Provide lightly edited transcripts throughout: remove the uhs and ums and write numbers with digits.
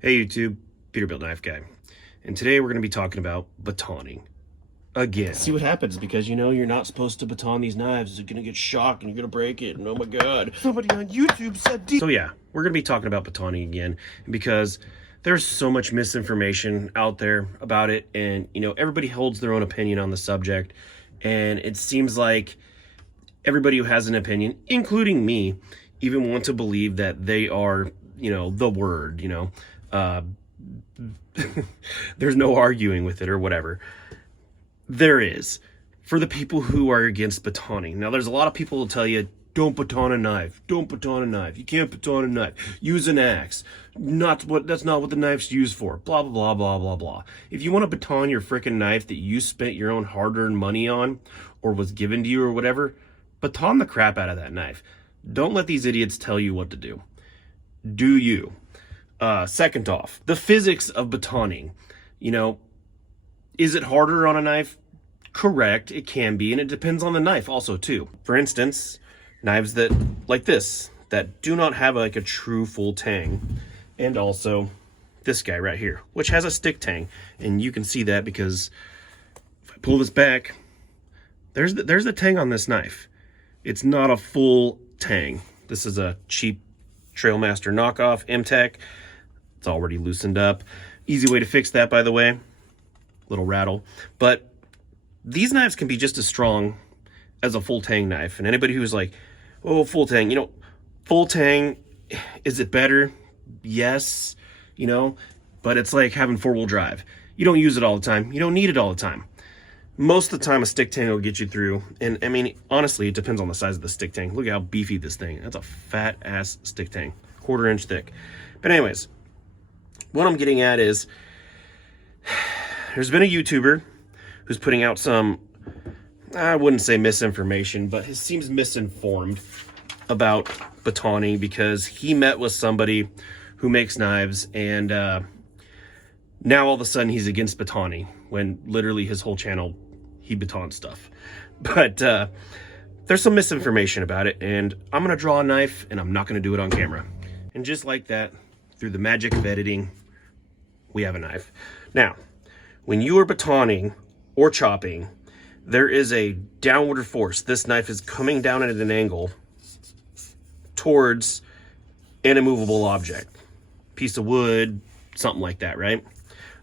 Hey YouTube, Peterbilt Knife Guy, and today we're going to be talking about batoning again. See what happens because you're not supposed to baton these knives. You're going to get shocked and you're going to break it, and oh my god, somebody on YouTube said so yeah, we're going to be talking about batoning again because there's so much misinformation out there about it, and everybody holds their own opinion on the subject, and it seems like everybody who has an opinion, including me, even want to believe that they are the word. There's no arguing with it or whatever. There is. For the people who are against batoning. Now, there's a lot of people who will tell you, don't baton a knife. Don't baton a knife. You can't baton a knife. Use an axe. That's not what the knife's used for. Blah, blah, blah, blah, blah, blah. If you want to baton your freaking knife that you spent your own hard-earned money on or was given to you or whatever, baton the crap out of that knife. Don't let these idiots tell you what to do. Do you? Second off, the physics of batoning. Is it harder on a knife? Correct, it can be, and it depends on the knife also too. For instance, knives that like this that do not have like a true full tang, and also this guy right here, which has a stick tang, and you can see that because if I pull this back, there's the tang on this knife. It's not a full tang. This is a cheap Trailmaster knockoff M-Tech. It's already loosened up. Easy way to fix that, by the way. Little rattle. But these knives can be just as strong as a full tang knife. And anybody who's like, oh, full tang, full tang, is it better? Yes, but it's like having four-wheel drive. You don't use it all the time. You don't need it all the time. Most of the time, a stick tang will get you through. And I mean, honestly, it depends on the size of the stick tang. Look at how beefy this thing. That's a fat-ass stick tang. 1/4 inch thick. But anyways, what I'm getting at is there's been a YouTuber who's putting out some, I wouldn't say misinformation, but he seems misinformed about batoning because he met with somebody who makes knives, and now all of a sudden he's against batoning when literally his whole channel, he batons stuff. But there's some misinformation about it, and I'm going to draw a knife, and I'm not going to do it on camera. And just like that, through the magic of editing, we have a knife. Now, when you are batoning or chopping, there is a downward force. This knife is coming down at an angle towards an immovable object. Piece of wood, something like that, right?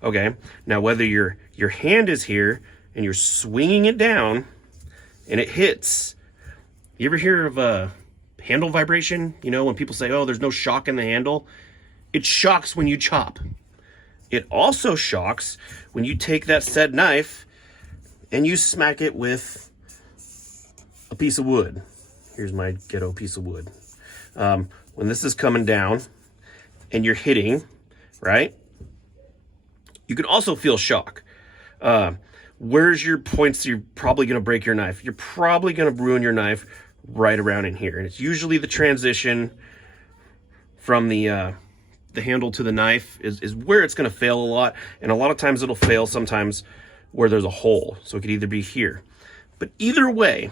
Okay, now whether your hand is here and you're swinging it down and it hits, you ever hear of a handle vibration? When people say, oh, there's no shock in the handle, it shocks when you chop. It also shocks when you take that said knife and you smack it with a piece of wood. Here's my ghetto piece of wood. When this is coming down and you're hitting, right? You can also feel shock. Where's your points you're probably going to break your knife? You're probably going to ruin your knife right around in here. And it's usually the transition from the handle to the knife is where it's going to fail a lot. And a lot of times it'll fail sometimes where there's a hole. So it could either be here. But either way,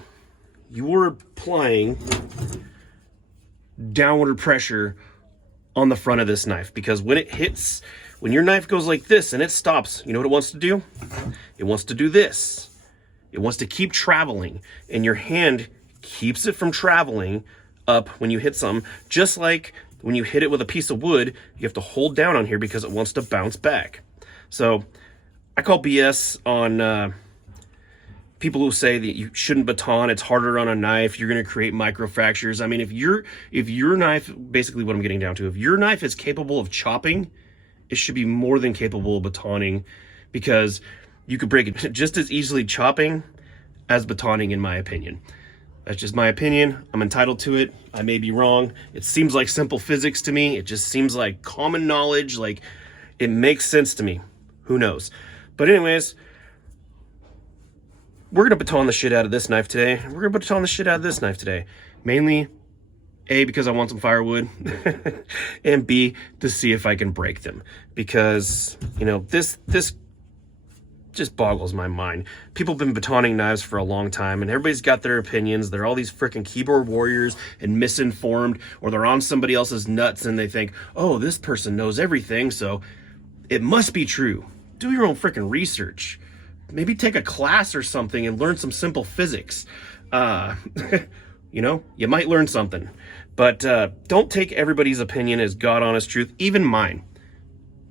you're applying downward pressure on the front of this knife, because when it hits, when your knife goes like this and it stops, you know what it wants to do? It wants to do this. It wants to keep traveling, and your hand keeps it from traveling up when you hit something. Just like when you hit it with a piece of wood, you have to hold down on here because it wants to bounce back. So I call BS on people who say that you shouldn't baton, it's harder on a knife, you're going to create microfractures. I mean, if your knife, basically what I'm getting down to, if your knife is capable of chopping, it should be more than capable of batoning, because you could break it just as easily chopping as batoning, in my opinion. That's just my opinion. I'm entitled to it. I may be wrong. It seems like simple physics to me. It just seems like common knowledge. Like, it makes sense to me. Who knows? But anyways, we're going to baton the shit out of this knife today. We're going to baton the shit out of this knife today. Mainly, A, because I want some firewood, and B, to see if I can break them. Because, this just boggles my mind. People have been batoning knives for a long time, and everybody's got their opinions. They're all these freaking keyboard warriors and misinformed, or they're on somebody else's nuts and they think, oh, this person knows everything, so it must be true. Do your own freaking research. Maybe take a class or something and learn some simple physics. You know, you might learn something. But don't take everybody's opinion as God honest truth, even mine.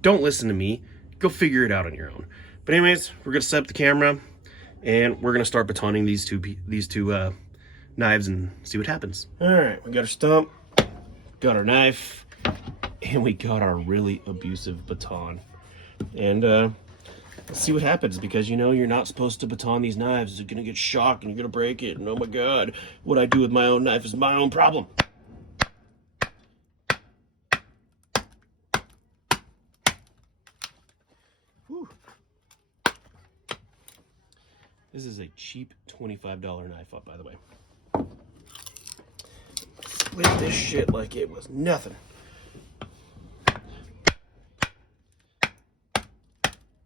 Don't listen to me. Go figure it out on your own. But anyways, we're gonna set up the camera and we're gonna start batoning these two knives and see what happens. All right, we got our stump, got our knife, and we got our really abusive baton. And let's see what happens, because you know you're not supposed to baton these knives. You're gonna get shocked and you're gonna break it. And oh my God, what I do with my own knife is my own problem. This is a cheap $25 knife up, by the way. Split this shit like it was nothing.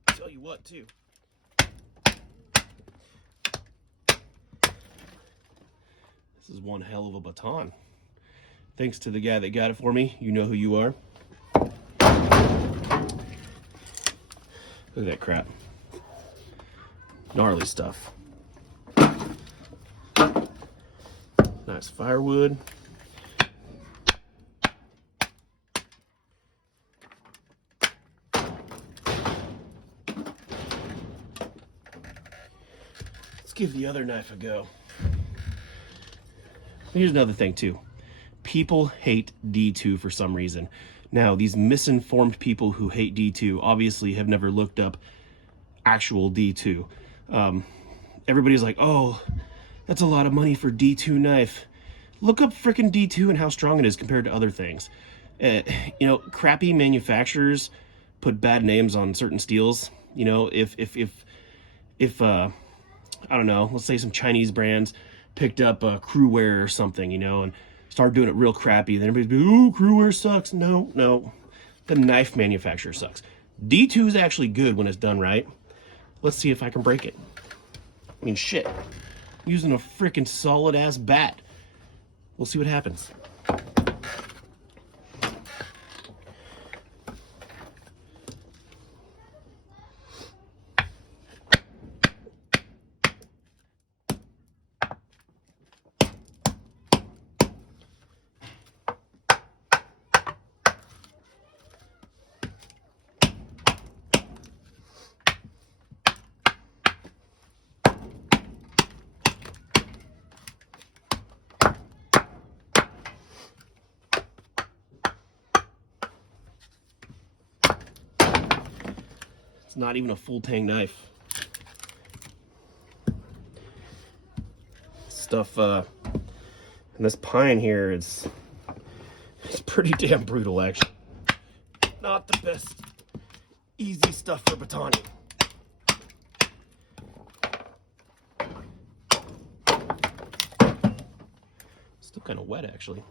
Tell you what, too. This is one hell of a baton. Thanks to the guy that got it for me. You know who you are. Look at that crap. Gnarly stuff. Nice firewood. Let's give the other knife a go. Here's another thing too. People hate D2 for some reason. Now, these misinformed people who hate D2 obviously have never looked up actual D2. Everybody's like, oh, that's a lot of money for D2 knife. Look up frickin' D2 and how strong it is compared to other things. You know, crappy manufacturers put bad names on certain steels. You know, if I don't know, let's say some Chinese brands picked up Crewwear or something, you know, and started doing it real crappy, then everybody's like, ooh, Crewwear sucks. No, the knife manufacturer sucks. D2 is actually good when it's done right. Let's see if I can break it. I mean, shit. I'm using a freaking solid-ass bat. We'll see what happens. Not even a full tang knife. Stuff and this pine here it's pretty damn brutal, actually. Not the best easy stuff for batoning. Still kind of wet, actually.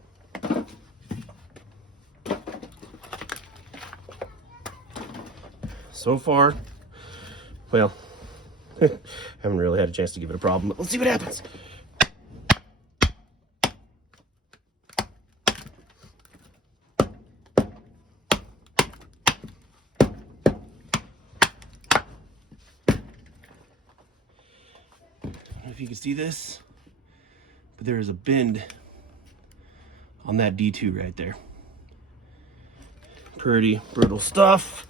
So far, well, haven't really had a chance to give it a problem, but let's see what happens. I don't know if you can see this, but there is a bend on that D2 right there. Pretty brutal stuff.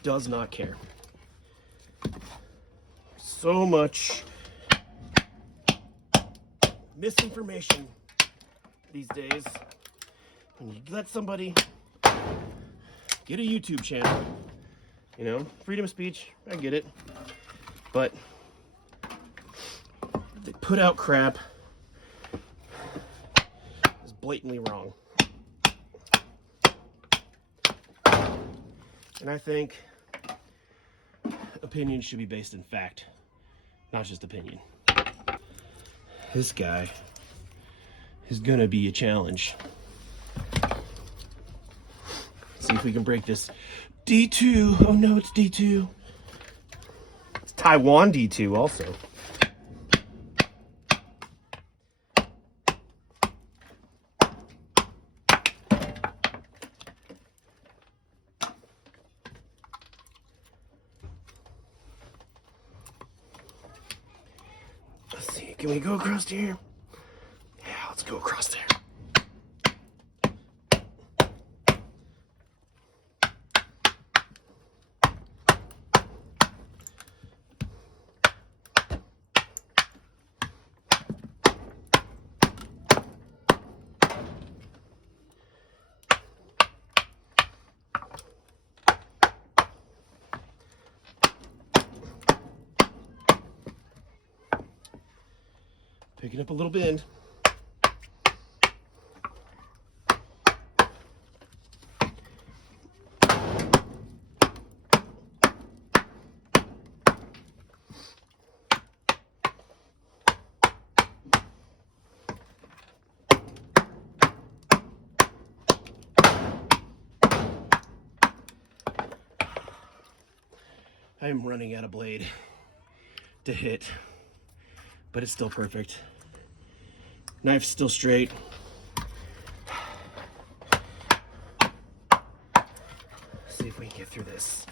Does not care. So much misinformation these days. When you let somebody get a YouTube channel, you know, freedom of speech, I get it, but they put out crap is blatantly wrong. And I think opinion should be based in fact, not just opinion. This guy is gonna be a challenge. Let's see if we can break this. D2. Oh no, it's D2. It's Taiwan D2 also. Let's see, can we go across here? Yeah, let's go across there. Picking up a little bend. I'm running out of blade to hit, but it's still perfect. Knife's still straight. See if we can get through this.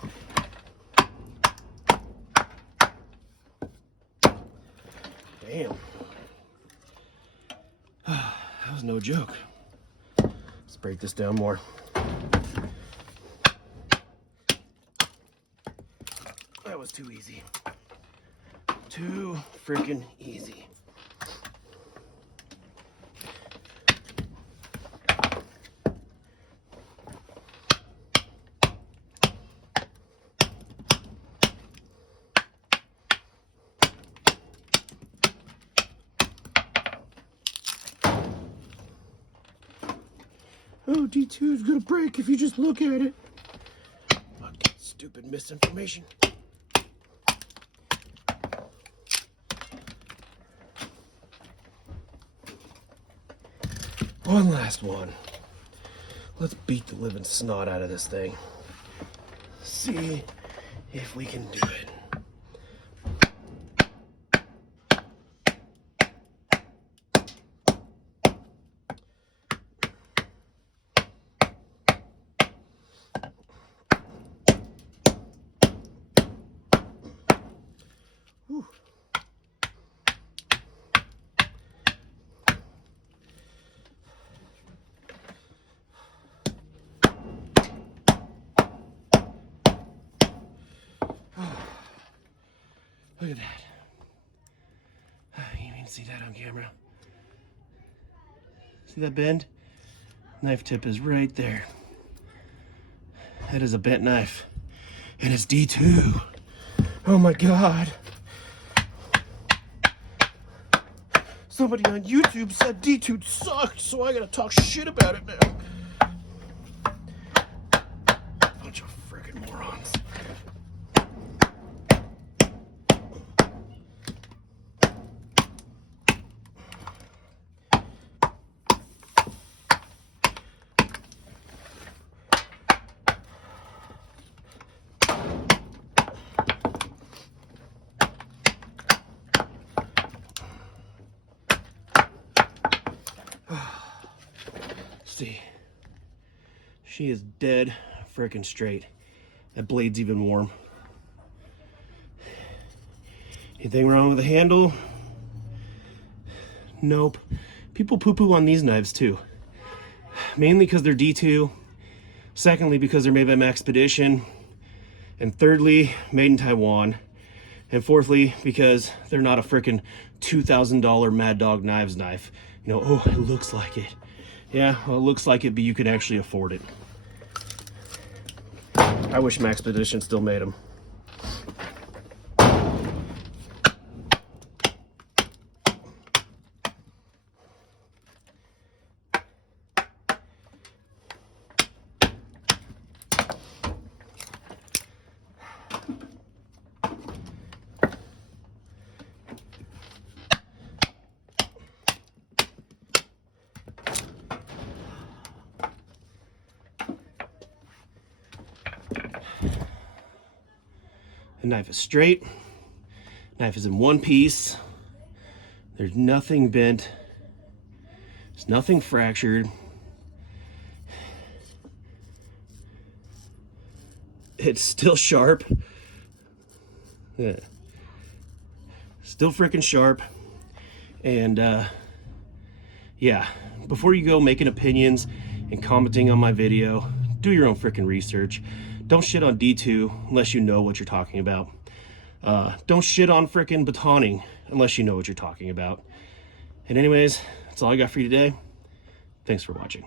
Damn. That was no joke. Let's break this down more. That was too easy. Too freaking easy. Oh, D2 is gonna break if you just look at it. Fucking stupid misinformation. One last one. Let's beat the living snot out of this thing. See if we can do it. Whew. Look at that. You can see that on camera. See that bend? Knife tip is right there. That is a bent knife. And it's D2. Oh my God. Somebody on YouTube said D2 sucked, so I gotta talk shit about it now. Bunch of friggin' morons. See, she is dead frickin' straight. That blade's even warm. Anything wrong with the handle? Nope. People poo-poo on these knives too. Mainly because they're D2. Secondly, because they're made by Maxpedition. And thirdly, made in Taiwan. And fourthly, because they're not a frickin' $2,000 Mad Dog Knives knife. You know, oh, it looks like it. Yeah, well, it looks like it, but you can actually afford it. I wish Maxpedition still made them. The knife is straight. Knife is in one piece. There's nothing bent. There's nothing fractured. It's still sharp. Yeah. Still freaking sharp. And yeah, before you go making opinions and commenting on my video, do your own freaking research. Don't shit on D2 unless you know what you're talking about. Don't shit on freaking batoning unless you know what you're talking about. And anyways, that's all I got for you today. Thanks for watching.